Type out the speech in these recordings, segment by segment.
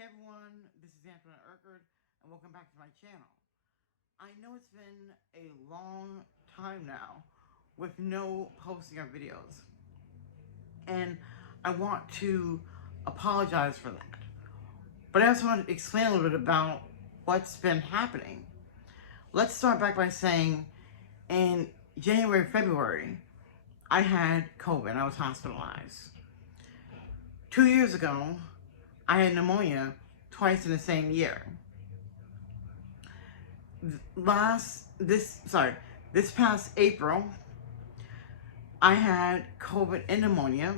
Hey everyone, this is Antoine Urquhart, and welcome back to my channel. I know it's been a long time now with no posting of videos, and I want to apologize for that. But I also want to explain a little bit about what's been happening. Let's start back by saying in January, February, I had COVID. I was hospitalized. 2 years ago, I had pneumonia twice in the same year. This past April, I had COVID and pneumonia,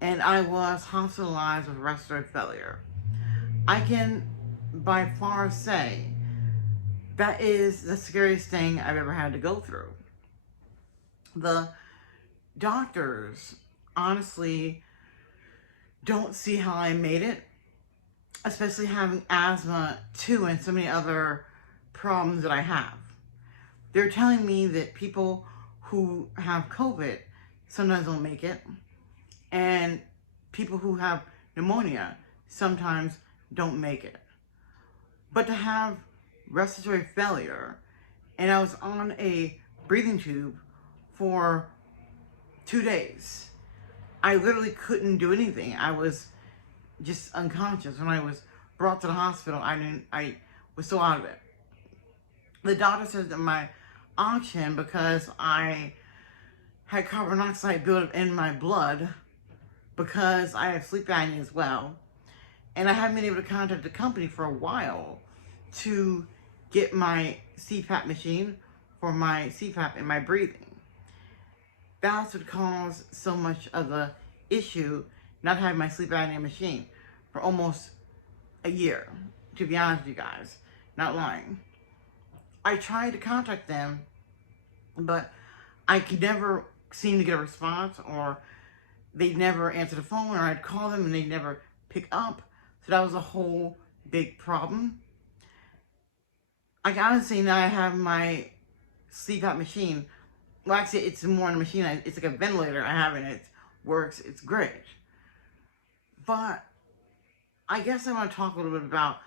and I was hospitalized with respiratory failure. I can by far say that is the scariest thing I've ever had to go through. The doctors honestly don't see how I made it, especially having asthma too and so many other problems that I have. They're telling me that people who have COVID sometimes don't make it, and people who have pneumonia sometimes don't make it. But to have respiratory failure, and I was on a breathing tube for 2 days. I literally couldn't do anything. I was just unconscious. When I was brought to the hospital, I was so out of it. The doctor said that my oxygen, because I had carbon monoxide buildup in my blood, because I have sleep apnea as well, and I haven't been able to contact the company for a while to get my CPAP machine for my CPAP and my breathing. That's what caused so much of the issue, not having my sleep apnea machine for almost a year, to be honest with you guys, not lying. I tried to contact them, but I could never seem to get a response, or they'd never answer the phone, or I'd call them and they'd never pick up. So that was a whole big problem. I gotta say, now I have my CPAP machine. Well, actually, it's more than a machine. It's like a ventilator I have, and it works. It's great. But I guess I want to talk a little bit about,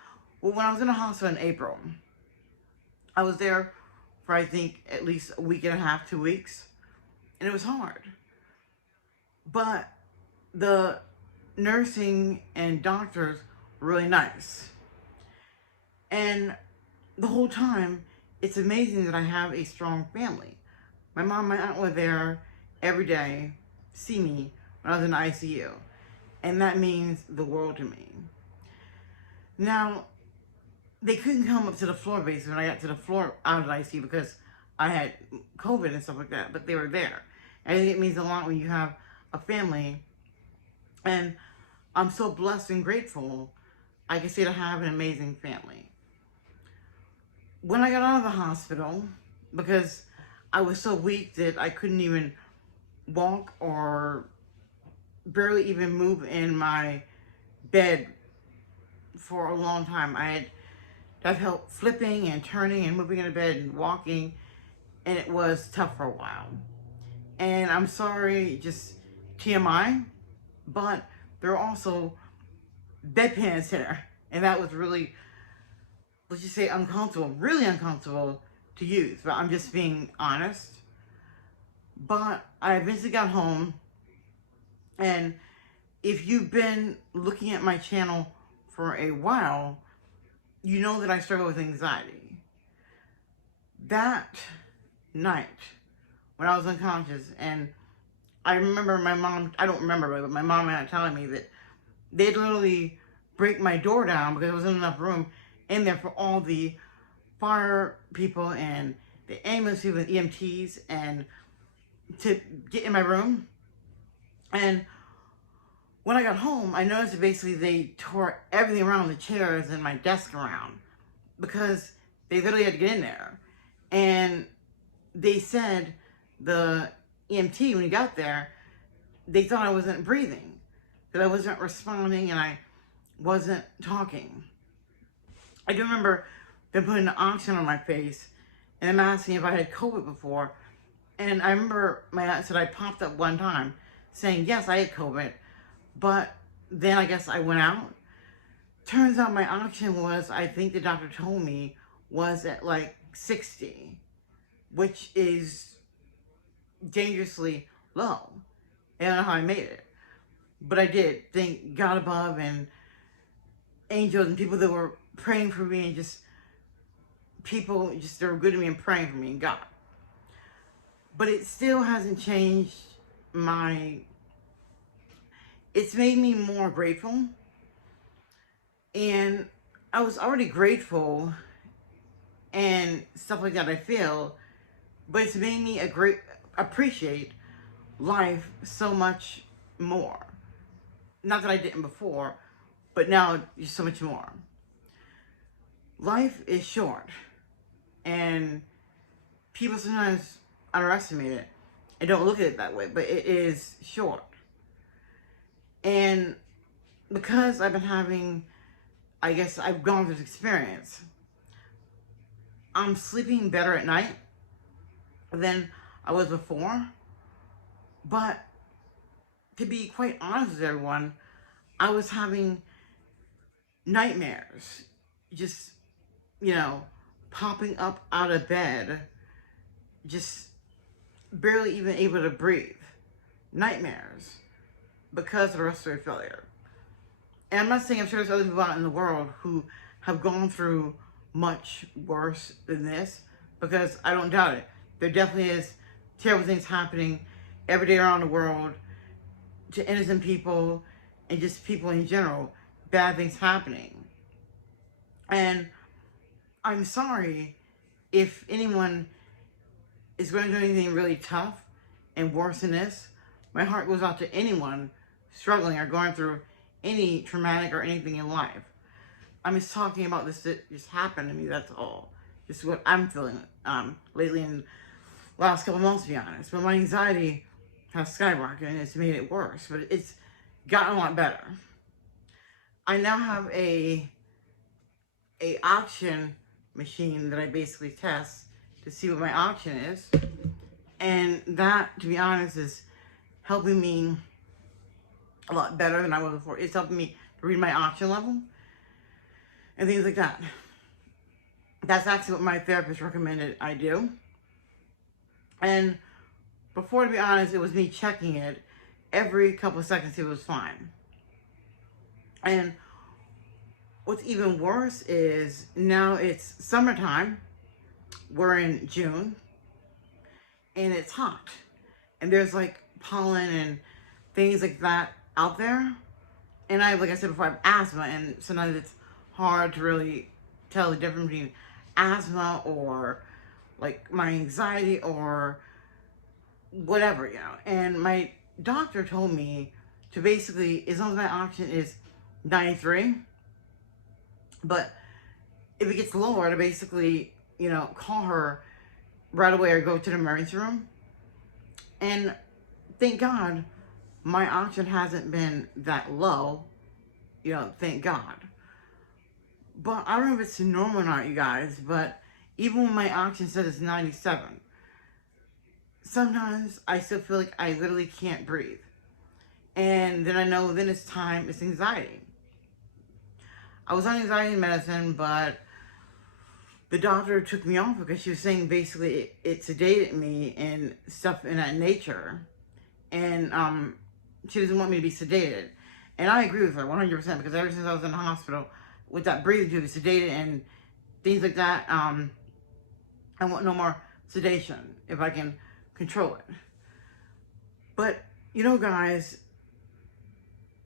well, when I was in the hospital in April, I was there for, I think, at least a week and a half, 2 weeks, and it was hard. But the nursing and doctors were really nice. And the whole time, it's amazing that I have a strong family. My mom and my aunt were there every day to see me when I was in the ICU. And that means the world to me. Now, they couldn't come up to the floor basically when I got to the floor out of the ICU because I had COVID and stuff like that, but they were there. I think it means a lot when you have a family, and I'm so blessed and grateful I can say to have an amazing family. When I got out of the hospital, because I was so weak that I couldn't even walk or barely even move in my bed for a long time. I had that help flipping and turning and moving in the bed and walking, and it was tough for a while. And I'm sorry, just TMI, but there are also bedpans here, and that was really, let's just say, uncomfortable, really uncomfortable to use, but I'm just being honest. But I eventually got home, and if you've been looking at my channel for a while, you know that I struggle with anxiety. That night, when I was unconscious, and I remember my mom, I don't remember, but my mom and aunt telling me that they'd literally break my door down because there wasn't enough room in there for all the fire people and the ambulance people and EMTs and to get in my room. And when I got home, I noticed that basically they tore everything around, the chairs and my desk around, because they literally had to get in there. And they said, the EMT, when he got there, they thought I wasn't breathing, that I wasn't responding and I wasn't talking. I do remember them putting the oxygen on my face and them asking if I had COVID before. And I remember my aunt said I popped up one time saying, yes, I had COVID. But then I guess I went out, turns out my oxygen was, I think the doctor told me, was at like 60, which is dangerously low. I don't know how I made it, but I did. Thank God above and angels and people that were praying for me, and just people just, they were good to me and praying for me and God. But it still hasn't changed it's made me more grateful. And I was already grateful and stuff like that, I feel, but it's made me appreciate life so much more. Not that I didn't before, but now just so much more. Life is short, and people sometimes underestimate it and don't look at it that way, but it is short. And because I've been having, I guess I've gone through this experience, I'm sleeping better at night than I was before. But to be quite honest with everyone, I was having nightmares, just, popping up out of bed, just barely even able to breathe. Nightmares because of respiratory failure. And I'm not saying, I'm sure there's other people out in the world who have gone through much worse than this, because I don't doubt it. There definitely is terrible things happening every day around the world to innocent people and just people in general. Bad things happening. And I'm sorry if anyone is going to do anything really tough and worse than this. My heart goes out to anyone struggling or going through any traumatic or anything in life. I'm just talking about this that just happened to me, that's all. Just what I'm feeling lately in the last couple months, to be honest. But my anxiety has skyrocketed and it's made it worse, but it's gotten a lot better. I now have a oxygen machine that I basically test to see what my oxygen is. And that, to be honest, is helping me a lot better than I was before. It's helping me to read my oxygen level and things like that. That's actually what my therapist recommended I do. And before, to be honest, it was me checking it every couple of seconds. It was fine. And what's even worse is now it's summertime. We're in June and it's hot. And there's like pollen and things like that out there. And like I said before, I have asthma, and sometimes it's hard to really tell the difference between asthma or like my anxiety or whatever, And my doctor told me to basically, as long as my oxygen is 93, but if it gets lower, to basically, call her right away or go to the emergency room. And thank God my oxygen hasn't been that low, thank God. But I don't know if it's normal or not, you guys, but even when my oxygen says it's 97, sometimes I still feel like I literally can't breathe. And then I know then it's anxiety. I was on anxiety medicine, but the doctor took me off because she was saying basically it sedated me and stuff in that nature. And she doesn't want me to be sedated. And I agree with her 100%, because ever since I was in the hospital with that breathing tube, sedated and things like that, I want no more sedation if I can control it. But, guys,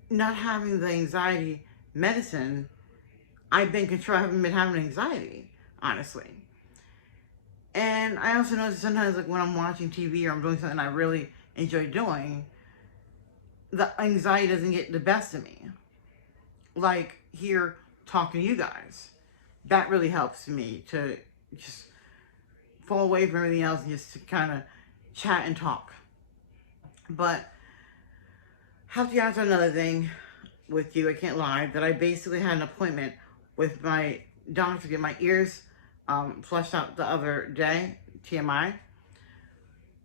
not having the anxiety medicine, I haven't been having anxiety, honestly. And I also notice sometimes, like when I'm watching TV or I'm doing something I really enjoy doing, the anxiety doesn't get the best of me. Like here talking to you guys. That really helps me to just fall away from everything else and just to kind of chat and talk. But have to answer another thing with you, I can't lie, that I basically had an appointment with my doctor to get my ears flushed out the other day, TMI.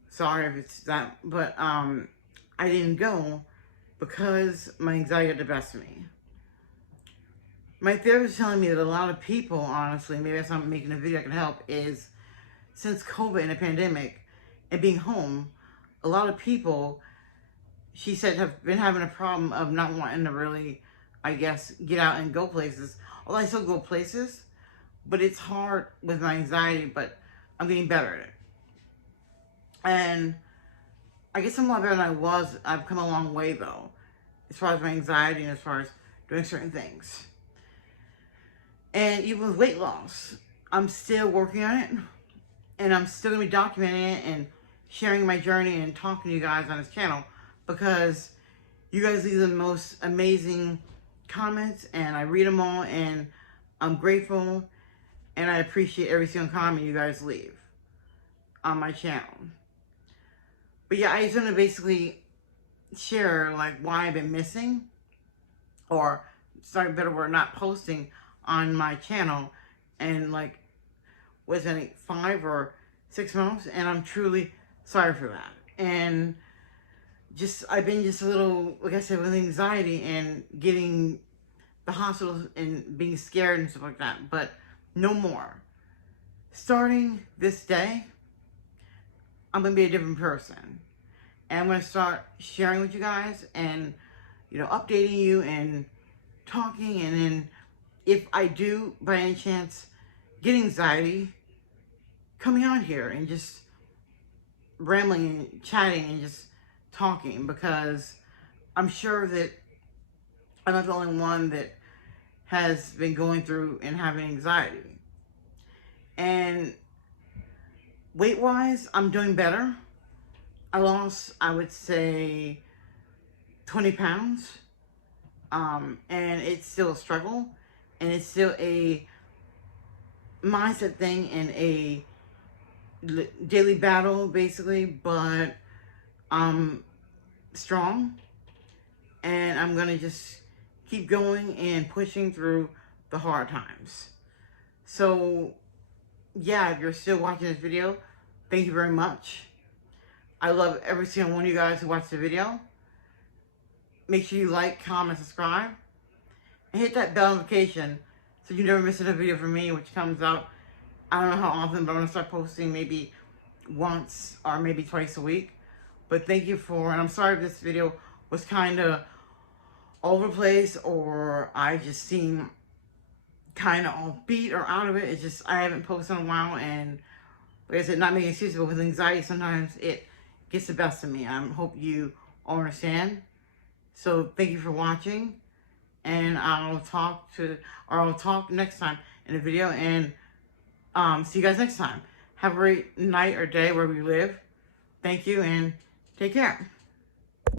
Sorry if it's that, but I didn't go because my anxiety got the best of me. My therapist is telling me that a lot of people, honestly, maybe that's why I'm making a video that can help, is since COVID and the pandemic and being home, a lot of people, she said, have been having a problem of not wanting to really, I guess, get out and go places. Although I still go places, but it's hard with my anxiety, but I'm getting better at it. And I guess I'm a lot better than I was. I've come a long way, though, as far as my anxiety and as far as doing certain things. And even with weight loss, I'm still working on it. And I'm still going to be documenting it and sharing my journey and talking to you guys on this channel, because you guys leave the most amazing comments and I read them all and I'm grateful and I appreciate every single comment you guys leave on my channel. But yeah, I just want to basically share like why I've been missing, or sorry, better word, not posting on my channel, and like, was it 5 or 6 months, and I'm truly sorry for that. And just, I've been just a little, like I said, with anxiety and getting the hospital and being scared and stuff like that, but no more. Starting this day, I'm going to be a different person. And I'm going to start sharing with you guys and, you know, updating you and talking. And then if I do, by any chance, get anxiety, coming on here and just rambling and chatting and just talking, because I'm sure that I'm not the only one that has been going through and having anxiety. And weight-wise, I'm doing better. I lost, I would say, 20 pounds. And it's still a struggle. And it's still a mindset thing and a daily battle, basically. But I'm strong. And I'm going to just keep going and pushing through the hard times. So, yeah, if you're still watching this video, thank you very much. I love every single one of you guys who watched the video. Make sure you like, comment, subscribe. And hit that bell notification so you never miss a video from me, which comes out, I don't know how often, but I'm going to start posting maybe once or maybe twice a week. But thank you for, and I'm sorry if this video was kind of all over the place, or I just seem kind of offbeat or out of it. It's just, I haven't posted in a while, and like I said, not making excuses, but with anxiety, sometimes it gets the best of me. I hope you all understand. So thank you for watching, and I'll talk next time in a video, and see you guys next time. Have a great night or day wherever you live. Thank you, and take care.